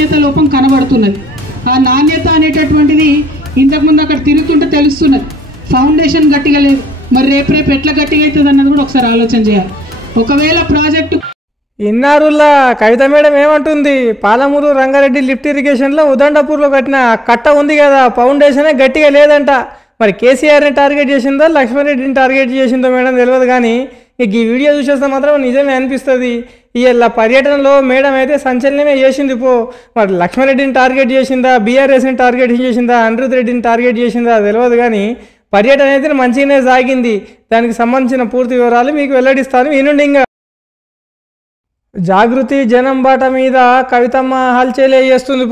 నాణ్యత లోపం కనబడుతున్నది. ఆ నాణ్యత అనేటటువంటిది ఇంతకుముందు అక్కడ తిరుగుతుంటే తెలుస్తున్నది. ఫౌండేషన్ గట్టిగా లేదు. మరి రేపు ఎట్లా గట్టిగా అవుతుంది అన్నది కూడా ఒకసారి ఆలోచన చేయాలి. ఒకవేళ ప్రాజెక్టు ఇన్నారుల్లా కవిత మేడం ఏమంటుంది, పాలమూరు రంగారెడ్డి లిఫ్ట్ ఇరిగేషన్లో ఉదండపూర్లో కట్టిన కట్ట ఉంది కదా, ఫౌండేషనే గట్టిగా లేదంట. మరి కేసీఆర్ని టార్గెట్ చేసిందో లక్ష్మారెడ్డిని టార్గెట్ చేసిందో మేడం తెలియదు, కానీ ఇక ఈ వీడియో చూసేస్తే మాత్రం నిజమే అనిపిస్తుంది. ఇలా పర్యటనలో మేడం అయితే సంచలనమే చేసింది. మరి లక్ష్మారెడ్డిని టార్గెట్ చేసిందా, బీఆర్ఎస్ని టార్గెట్ చేసిందా, అనిరుద్ రెడ్డిని టార్గెట్ చేసిందా తెలియదు, కానీ పర్యటన అయితే మంచిగానే సాగింది. దానికి సంబంధించిన పూర్తి వివరాలు మీకు వెల్లడిస్తాను, వినండి. ఇంకా జాగృతి జనం బాట మీద కవితమ్మ హల్చలే చేస్తుంది.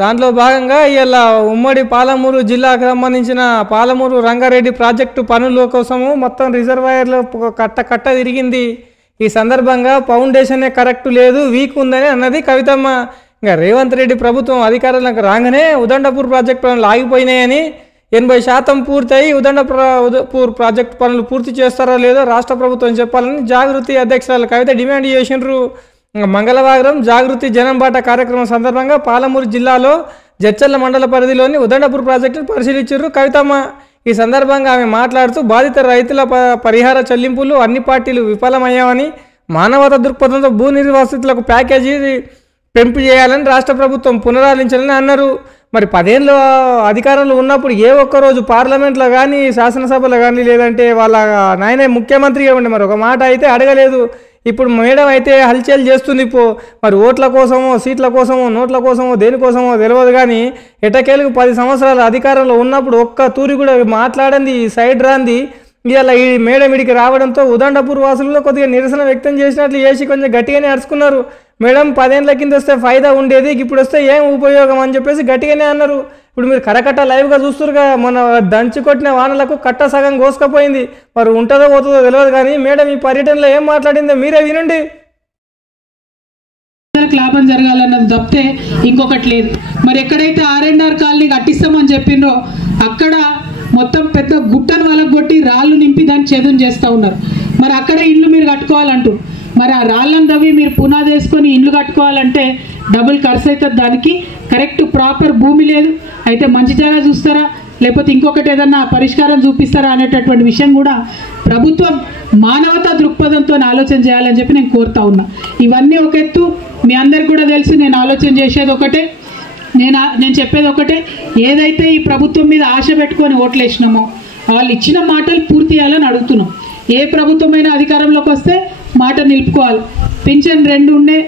దాంట్లో భాగంగా ఇలా ఉమ్మడి పాలమూరు జిల్లాకు సంబంధించిన పాలమూరు రంగారెడ్డి ప్రాజెక్టు పనుల కోసము మొత్తం రిజర్వాయర్లో కట్ట తిరిగింది. ఈ సందర్భంగా ఫౌండేషనే కరెక్ట్ లేదు, వీక్ ఉందని అన్నది కవితమ్మ. ఇంకా రేవంత్ రెడ్డి ప్రభుత్వం అధికారులకు రాగానే ఉదండపూర్ ప్రాజెక్టు పనులు ఆగిపోయినాయని, 80% పూర్తయి ఉదండపూర్ ప్రాజెక్టు పనులు పూర్తి చేస్తారో లేదో రాష్ట్ర ప్రభుత్వం చెప్పాలని జాగృతి అధ్యక్షురాలు కవిత డిమాండ్ చేసిండ్రు. మంగళవారం జాగృతి జనం బాట కార్యక్రమం సందర్భంగా పాలమూరు జిల్లాలో జడ్చర్ల మండల పరిధిలోని ఉదండపూర్ ప్రాజెక్టును పరిశీలించారు కవితమ్మ. ఈ సందర్భంగా ఆమె మాట్లాడుతూ బాధిత రైతుల పరిహార చెల్లింపులు అన్ని పార్టీలు విఫలమయ్యామని, మానవతా దృక్పథంతో భూ నిర్వాసితులకు ప్యాకేజీ పెంపు చేయాలని రాష్ట్ర ప్రభుత్వం పునరాలించాలని అన్నారు. మరి 10 ఏళ్ళు అధికారంలో ఉన్నప్పుడు ఏ ఒక్కరోజు పార్లమెంట్లో కానీ శాసనసభలో కానీ లేదంటే వాళ్ళ నాయనే ముఖ్యమంత్రిగా ఉండే మరి ఒక మాట అయితే అడగలేదు. ఇప్పుడు మేడం అయితే హల్చల్ చేస్తుంది. మరి ఓట్ల కోసమో సీట్ల కోసమో నోట్ల కోసమో దేనికోసమో తెలియదు, కానీ ఎటకేలకు 10 సంవత్సరాలు అధికారంలో ఉన్నప్పుడు ఒక్క తూరి కూడా మాట్లాడింది, సైడ్ రాంది. ఇలా ఈ మేడం ఇడికి రావడంతో ఉదండపూర్ వాసులలో కొద్దిగా నిరసన వ్యక్తం చేసినట్లు చేసి కొంచెం గట్టిగానే అరుచుకున్నారు. మేడం 10 ఏళ్ళ కింద వస్తే ఫైదా ఉండేది, ఇప్పుడు వస్తే ఏం ఉపయోగం అని చెప్పేసి గట్టిగానే అన్నారు. ఇప్పుడు మీరు కరకట్ట లైవ్గా చూస్తురుగా, మన దంచి కొట్టిన వానలకు కట్ట సగం కోసుకపోయింది. మరి ఉంటుందో పోతుందో తెలియదు, కానీ మేడం ఈ పర్యటనలో ఏం మాట్లాడిందో మీరే వినండి. లాభం జరగాలన్నది తప్పితే ఇంకొకటి లేదు. మరి ఎక్కడైతే R&R కాలనీ కట్టిస్తామని చెప్పిండ్రో అక్కడ మొత్తం పెద్ద గుట్టను వలగొట్టి రాళ్ళు నింపి దాన్ని ఛేదం చేస్తూ ఉన్నారు. మరి అక్కడ ఇల్లు మీరు కట్టుకోవాలంటూ, మరి ఆ రాళ్ళను తవ్వి మీరు పునాది వేసుకొని ఇల్లు కట్టుకోవాలంటే డబుల్ ఖర్చు అవుతుంది. దానికి కరెక్ట్ ప్రాపర్ భూమి లేదు. అయితే మంచి జాగా చూస్తారా లేకపోతే ఇంకొకటి ఏదన్నా పరిష్కారం చూపిస్తారా అనేటటువంటి విషయం కూడా ప్రభుత్వం మానవతా దృక్పథంతో ఆలోచన చేయాలని చెప్పి నేను కోరుతా ఉన్నా. ఇవన్నీ ఒక ఎత్తు, మీ అందరికి కూడా తెలిసి నేను ఆలోచన చేసేది ఒకటే, నేను చెప్పేది ఒకటే. ఏదైతే ఈ ప్రభుత్వం మీద ఆశ పెట్టుకొని ఓట్లేసినామో వాళ్ళు ఇచ్చిన మాటలు పూర్తి చేయాలని అడుగుతున్నాం. ఏ ప్రభుత్వమైనా అధికారంలోకి వస్తే మాట నిలుపుకోవాలి. పింఛన్ 2 ఉండే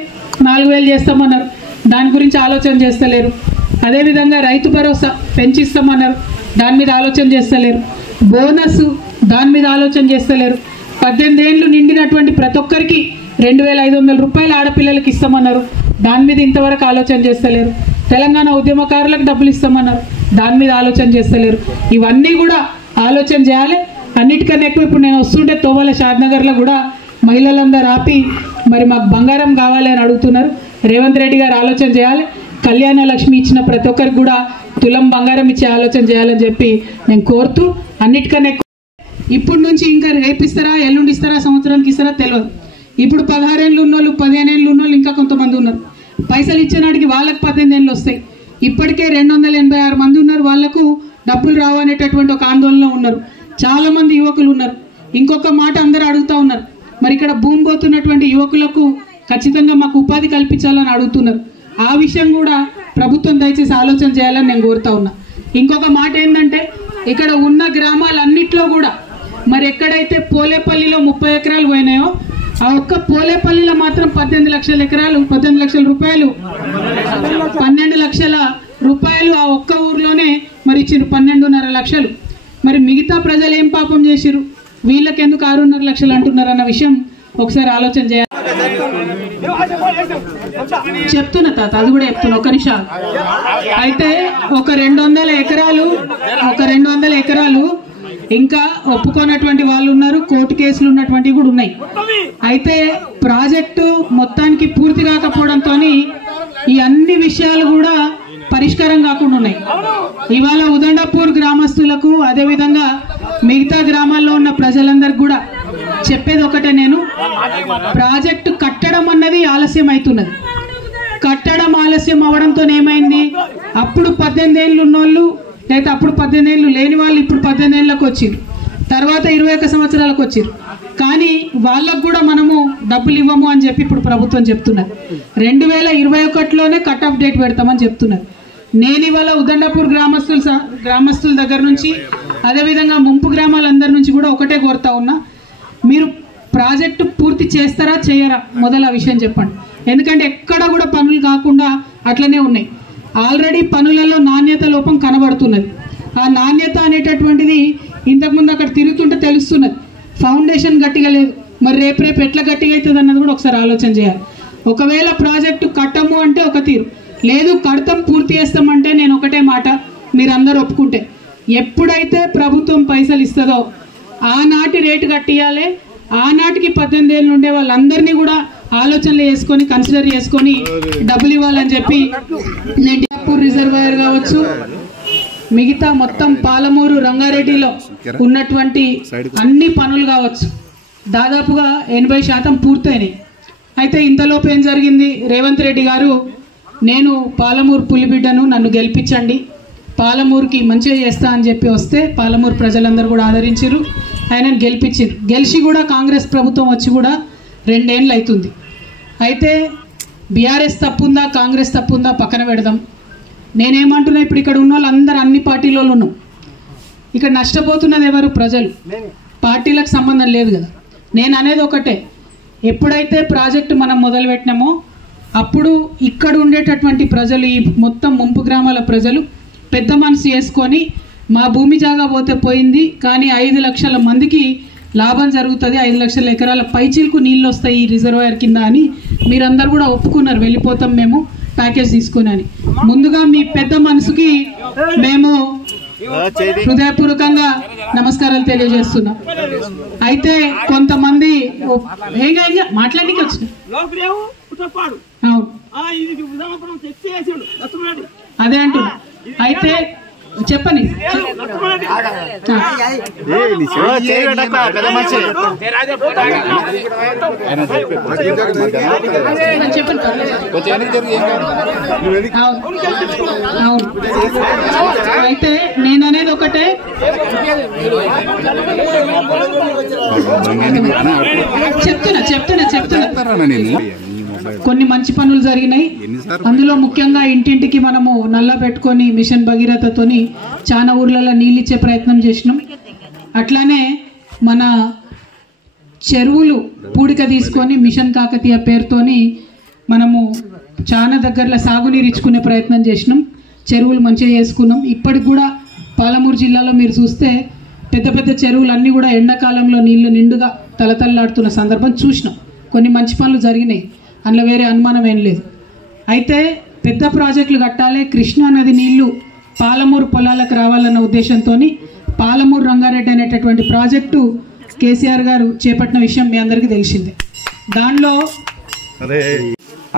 4000 చేస్తామన్నారు, దాని గురించి ఆలోచన చేస్తలేరు. అదేవిధంగా రైతు భరోసా పెంచిస్తామన్నారు, దాని మీద ఆలోచన చేస్తలేరు. బోనస్ దాని మీద ఆలోచన చేస్తలేరు. 18 ఏళ్ళు నిండినటువంటి ప్రతి ఒక్కరికి 2500 రూపాయలు ఆడపిల్లలకి ఇస్తామన్నారు, దాని మీద ఇంతవరకు ఆలోచన చేస్తలేరు. తెలంగాణ ఉద్యమకారులకు డబ్బులు ఇస్తామన్నారు, దాని మీద ఆలోచన చేస్తలేరు. ఇవన్నీ కూడా ఆలోచన చేయాలి. అన్నిటికన్నా ఎక్కువ ఇప్పుడు నేను వస్తుంటే తోవల షాద్నగర్లో కూడా మహిళలందరూ ఆపి మరి మాకు బంగారం కావాలి అని అడుగుతున్నారు. రేవంత్ రెడ్డి గారు ఆలోచన చేయాలి. కళ్యాణ లక్ష్మి ఇచ్చిన ప్రతి ఒక్కరికి కూడా తులం బంగారం ఇచ్చే ఆలోచన చేయాలని చెప్పి నేను కోరుతూ, అన్నిటికన్నా ఎక్కువ ఇప్పుడు నుంచి ఇంకా రేపిస్తారా ఎల్లుండి ఇస్తారా సంవత్సరానికి ఇస్తారా తెలియదు. ఇప్పుడు 16 ఏళ్ళు ఉన్నోళ్ళు 15 ఏళ్ళు ఉన్నోళ్ళు ఇంకా కొంతమంది ఉన్నారు. పైసలు ఇచ్చేనాటికి వాళ్ళకి 18 ఏళ్ళు వస్తాయి. ఇప్పటికే 286 మంది ఉన్నారు, వాళ్లకు డబ్బులు రావు అనేటటువంటి ఒక ఆందోళనలో ఉన్నారు. చాలామంది యువకులు ఉన్నారు. ఇంకొక మాట అందరూ అడుగుతూ ఉన్నారు, మరి ఇక్కడ భూమి పోతున్నటువంటి యువకులకు ఖచ్చితంగా మాకు ఉపాధి కల్పించాలని అడుగుతున్నారు. ఆ విషయం కూడా ప్రభుత్వం దయచేసి ఆలోచన చేయాలని నేను కోరుతా ఉన్నా. ఇంకొక మాట ఏంటంటే ఇక్కడ ఉన్న గ్రామాలన్నిట్లో కూడా మరి ఎక్కడైతే పోలేపల్లిలో 30 ఎకరాలు పోయినాయో ఆ ఒక్క పోలేపల్లిలో మాత్రం 18 లక్షల ఎకరాలు 18 లక్షల రూపాయలు 12 లక్షల రూపాయలు ఆ ఒక్క ఊర్లోనే మరి ఇచ్చారు 12.5 లక్షలు. మరి మిగతా ప్రజలు ఏం పాపం చేసిరు, వీళ్ళకెందుకు 6.5 లక్షలు అంటున్నారు అన్న విషయం ఒకసారి ఆలోచన చేయాలి. చెప్తున్నా తాత, అది కూడా చెప్తున్నా, ఒక్క నిమిషం. అయితే ఒక 200 ఎకరాలు ఇంకా ఒప్పుకోనటువంటి వాళ్ళు ఉన్నారు, కోర్టు కేసులు ఉన్నటువంటివి కూడా ఉన్నాయి. అయితే ప్రాజెక్టు మొత్తానికి పూర్తి కాకపోవడంతో ఈ అన్ని విషయాలు కూడా పరిష్కారం కాకుండా ఉన్నాయి. ఇవాళ ఉదండపూర్ గ్రామస్తులకు అదేవిధంగా మిగతా గ్రామాల్లో ఉన్న ప్రజలందరికీ కూడా చెప్పేది ఒకటే, నేను ప్రాజెక్టు కట్టడం అన్నది ఆలస్యం అవుతున్నది. కట్టడం ఆలస్యం అవడంతో ఏమైంది, అప్పుడు 18 ఏళ్ళు ఉన్నోళ్ళు లేదా అప్పుడు 18 ఏళ్ళు లేని వాళ్ళు ఇప్పుడు 18 ఏళ్ళకి వచ్చిర్రు, తర్వాత 21 సంవత్సరాలకు వచ్చిర్రు. కానీ వాళ్ళకు కూడా మనము డబ్బులు ఇవ్వము అని చెప్పి ఇప్పుడు ప్రభుత్వం చెప్తున్నారు. 2021లోనే కట్ ఆఫ్ డేట్ పెడతామని చెప్తున్నారు. నేను ఇవాళ ఉదండపూర్ గ్రామస్తుల దగ్గర నుంచి అదేవిధంగా ముంపు గ్రామాలందరి నుంచి కూడా ఒకటే కోరుతా ఉన్నా, మీరు ప్రాజెక్టు పూర్తి చేస్తారా చేయరా మొదలు ఆ విషయం చెప్పండి. ఎందుకంటే ఎక్కడ కూడా పనులు కాకుండా అట్లనే ఉన్నాయి. ఆల్రెడీ పనులలో నాణ్యత లోపం కనబడుతున్నది. ఆ నాణ్యత అనేటటువంటిది ఇంతకుముందు అక్కడ తిరుగుతుంటే తెలుస్తున్నది. ఫౌండేషన్ గట్టిగా లేదు, మరి రేపు ఎట్లా గట్టిగా అవుతుంది అన్నది కూడా ఒకసారి ఆలోచన చేయాలి. ఒకవేళ ప్రాజెక్టు కట్టము అంటే ఒక తీరు, లేదు కడతాం పూర్తి చేస్తామంటే నేను ఒకటే మాట, మీరందరూ ఒప్పుకుంటే ఎప్పుడైతే ప్రభుత్వం పైసలు ఇస్తుందో ఆనాటి రేటు కట్టియాలి. ఆనాటికి 18 ఏళ్ళు ఉండే వాళ్ళందరినీ కూడా ఆలోచనలు చేసుకొని కన్సిడర్ చేసుకొని డబ్బులు ఇవ్వాలని చెప్పి నేను డాపూర్ రిజర్వాయర్ కావచ్చు, మిగతా మొత్తం పాలమూరు రంగారెడ్డిలో ఉన్నటువంటి అన్ని పనులు కావచ్చు దాదాపుగా 80% పూర్తయినాయి. అయితే ఇంతలోపు ఏం జరిగింది, రేవంత్ రెడ్డి గారు నేను పాలమూరు పులిబిడ్డను, నన్ను గెలిపించండి, పాలమూరుకి మంచిగా చేస్తా అని చెప్పి వస్తే పాలమూరు ప్రజలందరూ కూడా ఆదరించారు, ఆయనను గెలిపించారు. గెలిచి కూడా కాంగ్రెస్ ప్రభుత్వం వచ్చి కూడా 2 ఏళ్ళు అవుతుంది. అయితే బీఆర్ఎస్ తప్పుందా కాంగ్రెస్ తప్పుందా పక్కన పెడదాం. నేనేమంటున్నా, ఇప్పుడు ఇక్కడ ఉన్న వాళ్ళందరూ అన్ని పార్టీలో ఉన్నాం. ఇక్కడ నష్టపోతున్నది ఎవరు? ప్రజలు. పార్టీలకు సంబంధం లేదు కదా. నేను అనేది ఒకటే, ఎప్పుడైతే ప్రాజెక్టు మనం మొదలుపెట్టినామో అప్పుడు ఇక్కడ ఉండేటటువంటి ప్రజలు, ఈ మొత్తం ముంపు గ్రామాల ప్రజలు పెద్ద మనసు చేసుకొని మా భూమి జాగా పోతే పోయింది కానీ 5 లక్షల మందికి లాభం జరుగుతుంది, 5 లక్షల ఎకరాల పైచీలకు నీళ్ళు వస్తాయి ఈ రిజర్వాయర్ కింద అని మీరందరూ కూడా ఒప్పుకున్నారు. వెళ్ళిపోతాం మేము ప్యాకేజ్ తీసుకుని అని. ముందుగా మీ పెద్ద మనసుకి మేము హృదయపూర్వకంగా నమస్కారాలు తెలియజేస్తున్నాం. అయితే కొంతమంది మాట్లాడికి వచ్చిన అదే అంటున్నా. అయితే చెప్పని అయితే నేను అనేది ఒకటే, చెప్తున్నా కొన్ని మంచి పనులు జరిగినాయి. అందులో ముఖ్యంగా ఇంటింటికి మనము నల్ల పెట్టుకొని మిషన్ భగీరథతోని చాలా ఊర్లలో నీళ్ళు ఇచ్చే ప్రయత్నం చేసినాం. అట్లానే మన చెరువులు పూడిక తీసుకొని మిషన్ కాకతీయ పేరుతోని మనము చాలా దగ్గరలో సాగునీరు ఇచ్చుకునే ప్రయత్నం చేసినాం. చెరువులు మంచిగా చేసుకున్నాం. ఇప్పటికి కూడా పాలమూరు జిల్లాలో మీరు చూస్తే పెద్ద పెద్ద చెరువులు అన్నీ కూడా ఎండాకాలంలో నీళ్లు నిండుగా తలతల్లాడుతున్న సందర్భం చూసినాం. కొన్ని మంచి పనులు జరిగినాయి, అందులో వేరే అనుమానం ఏం లేదు. అయితే పెద్ద ప్రాజెక్టులు కట్టాలి, కృష్ణా నది నీళ్లు పాలమూరు పొలాలకు రావాలన్న ఉద్దేశంతో పాలమూరు రంగారెడ్డి అనేటటువంటి ప్రాజెక్టు కేసీఆర్ గారు చేపట్టిన విషయం మీ అందరికీ తెలిసిందే. దానిలో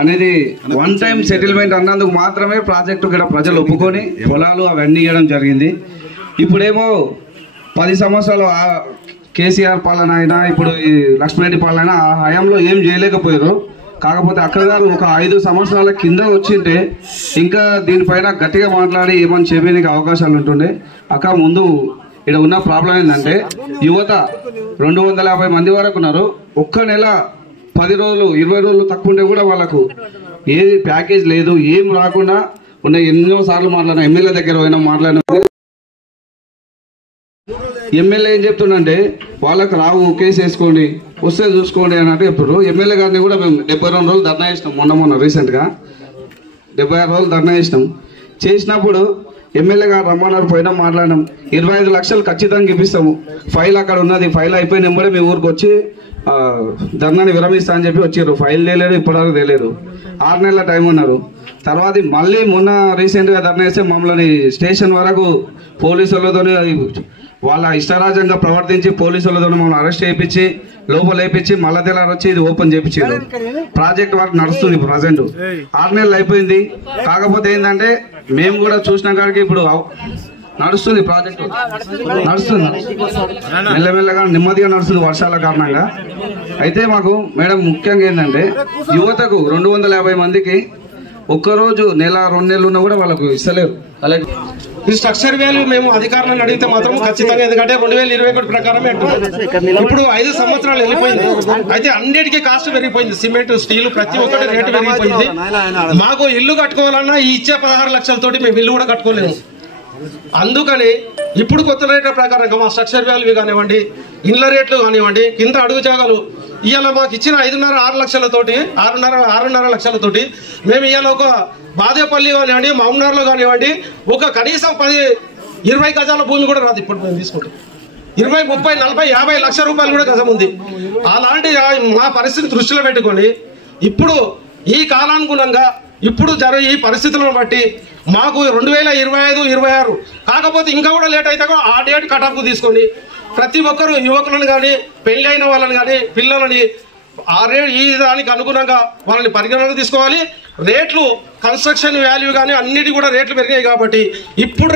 అనేది 1 టైం సెటిల్మెంట్ అన్నందుకు మాత్రమే ప్రాజెక్టు కూడా ప్రజలు ఒప్పుకొని పొలాలు అవన్నీ ఇవ్వడం జరిగింది. ఇప్పుడేమో 10 సంవత్సరాలు కేసీఆర్ పాలన అయినా ఇప్పుడు ఈ లక్ష్మణరెడ్డి పాలన అయినా ఆ హయాంలో ఏం చేయలేకపోయారు. కాకపోతే అక్కగారు ఒక 5 సంవత్సరాల కింద వచ్చింటే ఇంకా దీనిపైన గట్టిగా మాట్లాడి ఏమని చెప్పేందుకు అవకాశాలు ఉంటుండే. అక్క ముందు ఇక్కడ ఉన్న ప్రాబ్లం ఏంటంటే యువత 250 మంది వరకు ఉన్నారు. ఒక్క నెల 10 రోజులు 20 రోజులు తక్కువ ఉంటే కూడా వాళ్ళకు ఏది ప్యాకేజ్ లేదు, ఏం రాకుండా ఉన్నాయి. ఎన్నో సార్లు మాట్లాడినా, ఎమ్మెల్యే దగ్గర పోయినా మాట్లాడినా ఎమ్మెల్యే ఏం చెప్తుండే, వాళ్ళకి రావు కేసు వేసుకోండి వస్తే చూసుకోండి అన్నట్టు చెప్తారు. ఎమ్మెల్యే గారిని కూడా మేము 72 రోజులు ధర్నా చేసినాం. మొన్న రీసెంట్గా 76 రోజులు ధర్నా చేసినప్పుడు ఎమ్మెల్యే గారు రమ్మన్నారు, పోయినా మాట్లాడినాం. 25 లక్షలు ఖచ్చితంగా ఇప్పిస్తాము, ఫైల్ అక్కడ ఉన్నది, ఫైల్ అయిపోయిన వెంబడే మీ ఊరికి వచ్చి ధర్నాని విరమిస్తా అని చెప్పి వచ్చారు. ఫైల్ తేలేరు, ఇప్పటివరకు తేలేరు. 6 నెలల టైం ఉన్నారు. తర్వాత మళ్ళీ మొన్న రీసెంట్గా ధర్నా చేస్తే మమ్మల్ని స్టేషన్ వరకు పోలీసులతో వాళ్ళ ఇష్టరాజ్యంగా ప్రవర్తించి పోలీసులతో మమ్మల్ని అరెస్ట్ చేయించి లోపల వేయించి మళ్ళా తెల్లారి వచ్చి ఇది ఓపెన్ చేయించారు. ప్రాజెక్ట్ వర్క్ నడుస్తుంది ప్రజెంట్ 6 నెలలు అయిపోయింది. కాకపోతే ఏంటంటే మేము కూడా చూసిన కాడికి ఇప్పుడు నడుస్తుంది, ప్రాజెక్టు నడుస్తుంది, మెల్లమెల్లగా నెమ్మదిగా నడుస్తుంది వర్షాల కారణంగా. అయితే మాకు మేడం ముఖ్యంగా ఏంటంటే యువతకు 250 మందికి ఒక్కరోజు నెల 2 నెలలు ఉన్నా కూడా వాళ్ళకు ఇస్తలేరు. అలాగే ఈ స్ట్రక్చర్ వాల్యూ మేము అధికారులను అడిగితే మాత్రం ఖచ్చితంగా, ఎందుకంటే 2021 ప్రకారమే ఇప్పుడు 5 సంవత్సరాలు వెళ్ళిపోయింది. అయితే అన్నిటికీ కాస్ట్ పెరిగిపోయింది. సిమెంట్, స్టీల్ ప్రతి ఒక్కటి రేటు పెరిగిపోయింది. మాకు ఇల్లు కట్టుకోవాలన్నా ఈ ఇచ్చే 16 లక్షలతోటి మేము ఇల్లు కూడా కట్టుకోలేము. అందుకని ఇప్పుడు కొత్త రేట్ల ప్రకారంగా మా స్ట్రక్చర్ వాల్యూ కానివ్వండి, ఇండ్ల రేట్లు కానివ్వండి, కింద అడుగు జాగాలు ఇవాళ మాకు ఇచ్చిన 5.5-6 లక్షలతోటి 6.5 లక్షలతోటి మేము ఇవాళ ఒక బాదేపల్లి కానివ్వండి, మౌనార్లో కానివ్వండి ఒక కనీసం 10-20 గజాల భూమి కూడా రాదు. ఇప్పుడు మేము తీసుకుంటాం 20, 30, 40, 50 లక్షల రూపాయలు కూడా గజం ఉంది. అలాంటి మా పరిస్థితిని దృష్టిలో పెట్టుకొని ఇప్పుడు ఈ కాలానుగుణంగా ఇప్పుడు ఈ పరిస్థితులను బట్టి మాకు 2025, 26 కాకపోతే ఇంకా కూడా లేట్ అయితే కూడా ఆ డేట్ కటాఫ్కు తీసుకొని ప్రతి ఒక్కరు యువకులను కానీ, పెళ్లి అయిన వాళ్ళని కానీ, పిల్లలని ఈ దానికి అనుగుణంగా వాళ్ళని పరిగణనకు తీసుకోవాలి. రేట్లు, కన్స్ట్రక్షన్ వాల్యూ కానీ అన్నిటి కూడా రేట్లు పెరిగాయి కాబట్టి ఇప్పుడు